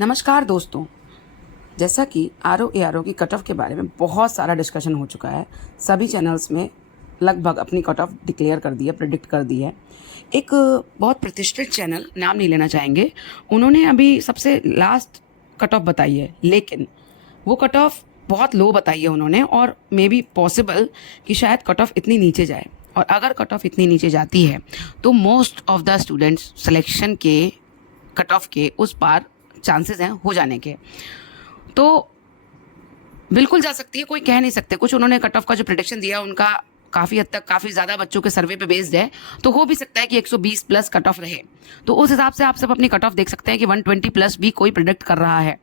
नमस्कार दोस्तों। जैसा कि आर ओ की कट ऑफ के बारे में बहुत सारा डिस्कशन हो चुका है। सभी चैनल्स में लगभग अपनी कट ऑफ डिक्लेयर कर दी है, प्रेडिक्ट कर दी है। एक बहुत प्रतिष्ठित चैनल, नाम नहीं लेना चाहेंगे, उन्होंने अभी सबसे लास्ट कट ऑफ बताई है, लेकिन वो कट ऑफ बहुत लो बताई है उन्होंने, और मे बी पॉसिबल कि शायद कट ऑफ इतनी नीचे जाए। और अगर कट ऑफ इतनी नीचे जाती है तो most of the students selection के कट ऑफ के उस पार चांसेस हैं हो जाने के। तो बिल्कुल जा सकती है, कोई कह नहीं सकते। कुछ उन्होंने कट ऑफ का जो प्रेडिक्शन दिया उनका काफ़ी हद तक काफ़ी ज़्यादा बच्चों के सर्वे पे बेस्ड है, तो हो भी सकता है कि 120 प्लस कट ऑफ रहे। तो उस हिसाब से आप सब अपनी कट ऑफ देख सकते हैं कि 120 प्लस भी कोई प्रेडिक्ट कर रहा है।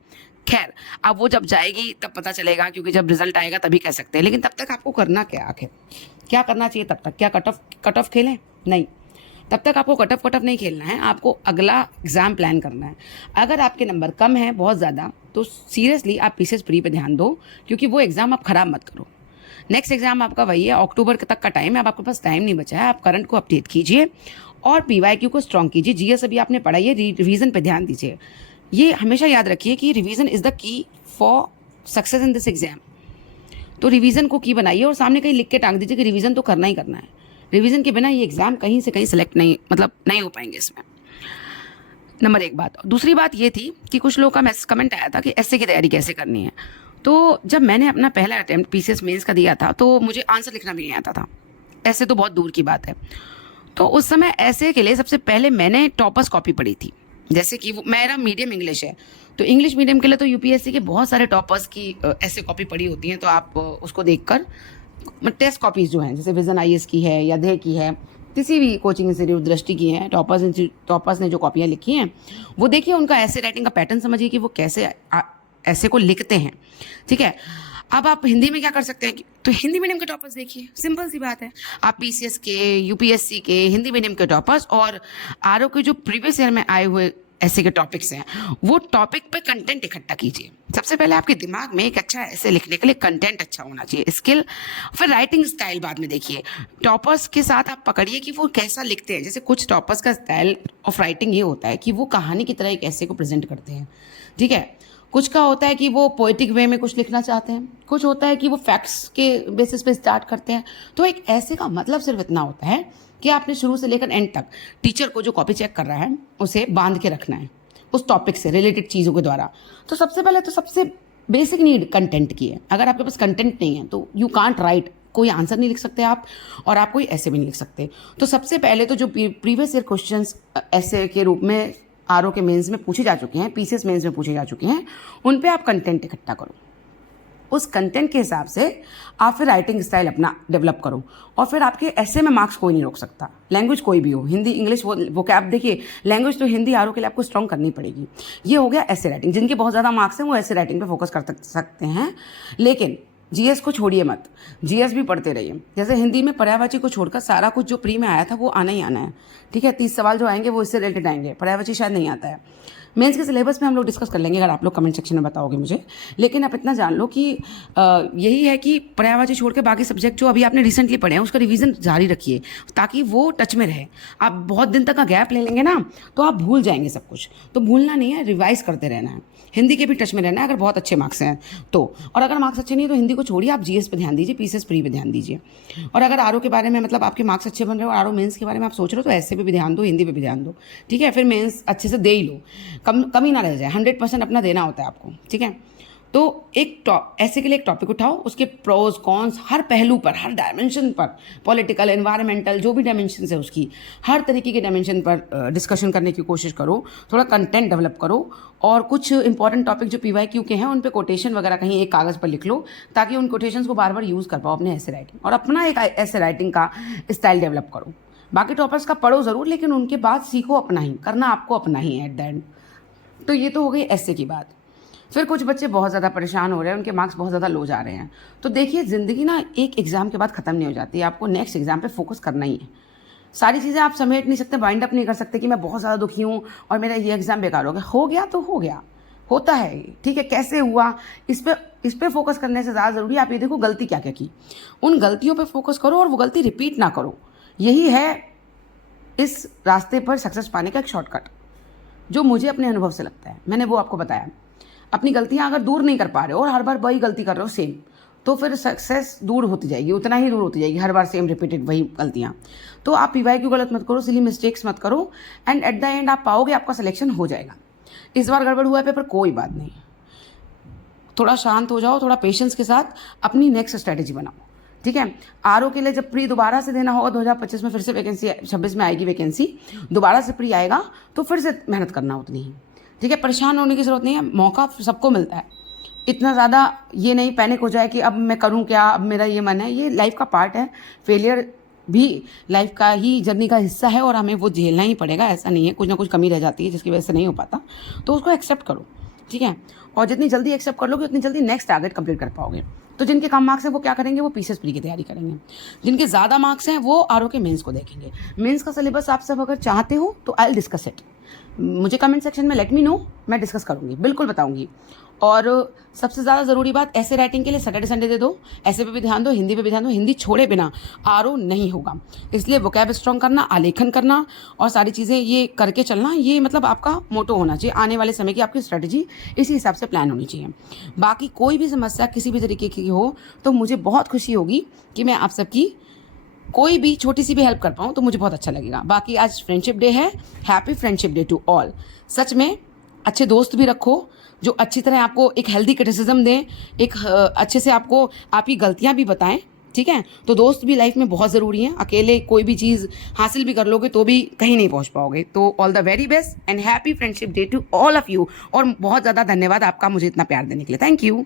खैर, अब वो जब जाएगी तब पता चलेगा, क्योंकि जब रिजल्ट आएगा तभी कह सकते हैं। लेकिन तब तक आपको करना क्या, आखिर क्या करना चाहिए तब तक? क्या कट ऑफ खेलें? नहीं, तब तक आपको कट ऑफ नहीं खेलना है। आपको अगला एग्ज़ाम प्लान करना है। अगर आपके नंबर कम है बहुत ज़्यादा, तो सीरियसली आप पीसीएस प्री पे ध्यान दो, क्योंकि वो एग्ज़ाम आप ख़राब मत करो। नेक्स्ट एग्ज़ाम आपका वही है, अक्टूबर तक का टाइम है। अब आपके पास टाइम नहीं बचा है। आप करंट को अपडेट कीजिए और पीवाईक्यू को स्ट्रॉन्ग कीजिए। जीएस अभी आपने पढ़ाई है, रिवीजन पे ध्यान दीजिए। ये हमेशा याद रखिए कि revision is the key for success in this exam. तो रिवीजन को की बनाइए और सामने कहीं लिख के टांग दीजिए कि रिवीजन तो करना ही करना है। रिवीजन के बिना ये एग्ज़ाम कहीं से कहीं सेलेक्ट नहीं हो पाएंगे इसमें। नंबर एक बात। दूसरी बात ये थी कि कुछ लोगों का कमेंट आया था कि एसए की तैयारी कैसे करनी है। तो जब मैंने अपना पहला अटेम्प्ट पीसीएस मेंस का दिया था तो मुझे आंसर लिखना भी नहीं आता था। ऐसे तो बहुत दूर की बात है। तो उस समय ऐसे के लिए सबसे पहले मैंने टॉपर्स कॉपी पढ़ी थी। जैसे कि वो मेरा मीडियम इंग्लिश है, तो इंग्लिश मीडियम के लिए तो यूपीएससी के बहुत सारे टॉपर्स की ऐसे कॉपी पढ़ी होती हैं। तो आप उसको देखकर टेस्ट कॉपीज जो हैं, जैसे विजन आईएएस की है या दे की है, किसी भी कोचिंग इंस्टीट्यूट दृष्टि की हैं, टॉपर्स ने जो कॉपियाँ लिखी हैं वो देखिए, उनका ऐसे राइटिंग का पैटर्न समझिए कि वो कैसे ऐसे को लिखते हैं। ठीक है। अब आप हिंदी में क्या कर सकते हैं तो हिंदी मीडियम के टॉपर्स देखिए, सिंपल सी बात है। आप पीसीएस के, यूपीएससी के हिंदी मीडियम के टॉपर्स और आरओ के जो प्रीवियस ईयर में आए हुए ऐसे के टॉपिक्स हैं, वो टॉपिक पे कंटेंट इकट्ठा कीजिए। सबसे पहले आपके दिमाग में एक अच्छा ऐसे लिखने के लिए कंटेंट अच्छा होना चाहिए, स्किल। फिर राइटिंग स्टाइल बाद में देखिए। टॉपर्स के साथ आप पकड़िए कि वो कैसा लिखते हैं। जैसे कुछ टॉपर्स का स्टाइल ऑफ राइटिंग ये होता है कि वो कहानी की तरह एक ऐसे को प्रेजेंट करते हैं। ठीक है। कुछ का होता है कि वो पोएटिक वे में कुछ लिखना चाहते हैं, कुछ होता है कि वो फैक्ट्स के बेसिस पे स्टार्ट करते हैं। तो एक ऐसे का मतलब सिर्फ इतना होता है कि आपने शुरू से लेकर एंड तक टीचर को जो कॉपी चेक कर रहा है उसे बांध के रखना है उस टॉपिक से रिलेटेड चीज़ों के द्वारा। तो सबसे पहले तो सबसे बेसिक नीड कंटेंट की है। अगर आपके पास कंटेंट नहीं है तो यू कांट राइट, कोई आंसर नहीं लिख सकते आप, और आप कोई ऐसे भी नहीं लिख सकते। तो सबसे पहले तो जो प्रीवियस ईयर क्वेश्चंस ऐसे के रूप में आरओ के मेंस में पूछे जा चुके हैं, पीसीएस मेंस में पूछे जा चुके हैं, उन पे आप कंटेंट इकट्ठा करो। उस कंटेंट के हिसाब से आप फिर राइटिंग स्टाइल अपना डेवलप करो, और फिर आपके ऐसे में मार्क्स कोई नहीं रोक सकता। लैंग्वेज कोई भी हो, हिंदी इंग्लिश वो क्या, आप देखिए लैंग्वेज तो हिंदी आरओ के लिए आपको स्ट्रॉन्ग करनी पड़ेगी। ये हो गया ऐसे राइटिंग। जिनके बहुत ज़्यादा मार्क्स हैं वो ऐसे राइटिंग पे फोकस कर सकते हैं। लेकिन जीएस को छोड़िए मत, जीएस भी पढ़ते रहिए। जैसे हिंदी में पर्यायवाची को छोड़कर सारा कुछ जो प्री में आया था वो आना ही आना है। ठीक है। 30 सवाल जो आएंगे वो इससे रिलेटेड आएंगे, पर्यायवाची शायद नहीं आता है। मेंस के सिलेबस में हम लोग डिस्कस कर लेंगे अगर आप लोग कमेंट सेक्शन में बताओगे मुझे। लेकिन आप इतना जान लो कि यही है कि पर्यायवाची छोड़ के बाकी सब्जेक्ट जो अभी आपने रिसेंटली पढ़े हैं उसका रिवीजन जारी रखिए, ताकि वो टच में रहे। आप बहुत दिन तक का गैप ले लेंगे ना तो आप भूल जाएंगे सब कुछ। तो भूलना नहीं है, रिवाइज करते रहना है। हिंदी के भी टच में रहना है अगर बहुत अच्छे मार्क्स हैं तो। और अगर मार्क्स अच्छे नहीं है तो हिंदी को छोड़िए, आप जीएस पे ध्यान दीजिए, पीसीएस प्री पे ध्यान दीजिए। और अगर आरओ के बारे में मतलब आपके मार्क्स अच्छे बन रहे हो और आरओ मेंस के बारे में आप सोच रहे हो तो ऐसे पे भी ध्यान दो, हिंदी पे भी ध्यान दो। ठीक है। फिर मेंस अच्छे से दे ही लो, कमी ना रह जाए। 100% अपना देना होता है आपको। ठीक है। तो एक ऐसे के लिए एक टॉपिक उठाओ, उसके प्रोज कॉन्स हर पहलू पर, हर डायमेंशन पर, पॉलिटिकल, एनवायरमेंटल, जो भी डायमेंशन है उसकी हर तरीके के डायमेंशन पर डिस्कशन करने की कोशिश करो। थोड़ा कंटेंट डेवलप करो और कुछ इंपॉर्टेंट टॉपिक जो पीवाईक्यू के हैं उन पे कोटेशन वगैरह कहीं एक कागज़ पर लिख लो, ताकि उन कोटेशंस को बार बार यूज़ कर पाओ अपने ऐसे राइटिंग। और अपना एक ऐसे राइटिंग का स्टाइल डेवलप करो। बाकी टॉपर्स का पढ़ो ज़रूर, लेकिन उनके बाद सीखो अपना ही, करना आपको अपना ही है एट द एंड। तो ये तो हो गई ऐसे की बात। फिर कुछ बच्चे बहुत ज़्यादा परेशान हो रहे हैं, उनके मार्क्स बहुत ज़्यादा लो जा रहे हैं। तो देखिए, ज़िंदगी ना एक एग्ज़ाम के बाद ख़त्म नहीं हो जाती है। आपको नेक्स्ट एग्ज़ाम पे फोकस करना ही है। सारी चीज़ें आप समेट नहीं सकते, बाइंड अप नहीं कर सकते कि मैं बहुत ज़्यादा दुखी हूँ और मेरा ये एग्ज़ाम बेकार हो गया तो हो गया, होता है। ठीक है। कैसे हुआ इस पे फोकस करने से ज़्यादा ज़रूरी आप ये देखो गलती क्या क्या की, उन गलतियों पर फोकस करो और वो गलती रिपीट ना करो। यही है इस रास्ते पर सक्सेस पाने का एक शॉर्टकट। जो मुझे अपने अनुभव से लगता है, मैंने वो आपको बताया। अपनी गलतियां अगर दूर नहीं कर पा रहे हो और हर बार वही गलती कर रहे हो सेम, तो फिर सक्सेस दूर होती जाएगी, उतना ही दूर होती जाएगी, हर बार सेम रिपीटेड वही गलतियां। तो आप PYQ गलत मत करो, सिली मिस्टेक्स मत करो, एंड एट द एंड आप पाओगे, आपका सिलेक्शन हो जाएगा। इस बार गड़बड़ हुआ है पेपर, कोई बात नहीं, थोड़ा शांत हो जाओ, थोड़ा पेशेंस के साथ अपनी नेक्स्ट स्ट्रैटेजी बनाओ, ठीक है। RO के लिए जब प्री दोबारा से देना होगा 2025 में, फिर से वैकेंसी 26 में आएगी वैकेंसी, दोबारा से प्री आएगा तो फिर से मेहनत करना उतनी ही, ठीक है। परेशान होने की ज़रूरत नहीं है, मौका सबको मिलता है। इतना ज़्यादा ये नहीं पैनिक हो जाए कि अब मैं करूँ क्या, अब मेरा ये मन है, ये लाइफ का पार्ट है। फेलियर भी लाइफ का ही, जर्नी का हिस्सा है और हमें वो झेलना ही पड़ेगा, ऐसा नहीं है। कुछ ना कुछ कमी रह जाती है जिसकी वजह से नहीं हो पाता, तो उसको एक्सेप्ट करो, ठीक है। और जितनी जल्दी एक्सेप्ट कर लोगे उतनी जल्दी नेक्स्ट टारगेट कंप्लीट कर पाओगे। तो जिनके कम मार्क्स हैं वो क्या करेंगे, वो पीसीएस प्री की तैयारी करेंगे। जिनके ज़्यादा मार्क्स हैं वो RO के मेंस को देखेंगे। मेंस का सिलेबस आप सब अगर चाहते हो तो आई विल डिस्कस इट, मुझे कमेंट सेक्शन में लेट मी नो, मैं डिस्कस करूँगी, बिल्कुल बताऊँगी। और सबसे ज़्यादा ज़रूरी बात, ऐसे राइटिंग के लिए सैटरडे संडे दे दो, ऐसे पे भी ध्यान दो, हिंदी पे भी ध्यान दो। हिंदी छोड़े बिना RO नहीं होगा, इसलिए वोकैब स्ट्रॉन्ग करना, आलेखन करना और सारी चीज़ें ये करके चलना, ये मतलब आपका मोटो होना चाहिए। आने वाले समय की आपकी स्ट्रैटेजी इसी हिसाब से प्लान होनी चाहिए। बाकी कोई भी समस्या किसी भी तरीके की हो तो मुझे बहुत खुशी होगी कि मैं आप सबकी कोई भी छोटी सी भी हेल्प कर पाऊँ, तो मुझे बहुत अच्छा लगेगा। बाकी आज फ्रेंडशिप डे है, happy friendship day to all. सच में अच्छे दोस्त भी रखो जो अच्छी तरह आपको एक हेल्दी क्रिटिसिज्म दें, एक अच्छे से आपको आपकी गलतियां भी बताएं, ठीक है। तो दोस्त भी लाइफ में बहुत ज़रूरी हैं, अकेले कोई भी चीज़ हासिल भी कर लोगे तो भी कहीं नहीं पहुंच पाओगे। तो all the very best and happy friendship day to all of you, और बहुत ज़्यादा धन्यवाद आपका मुझे इतना प्यार देने के लिए। Thank you.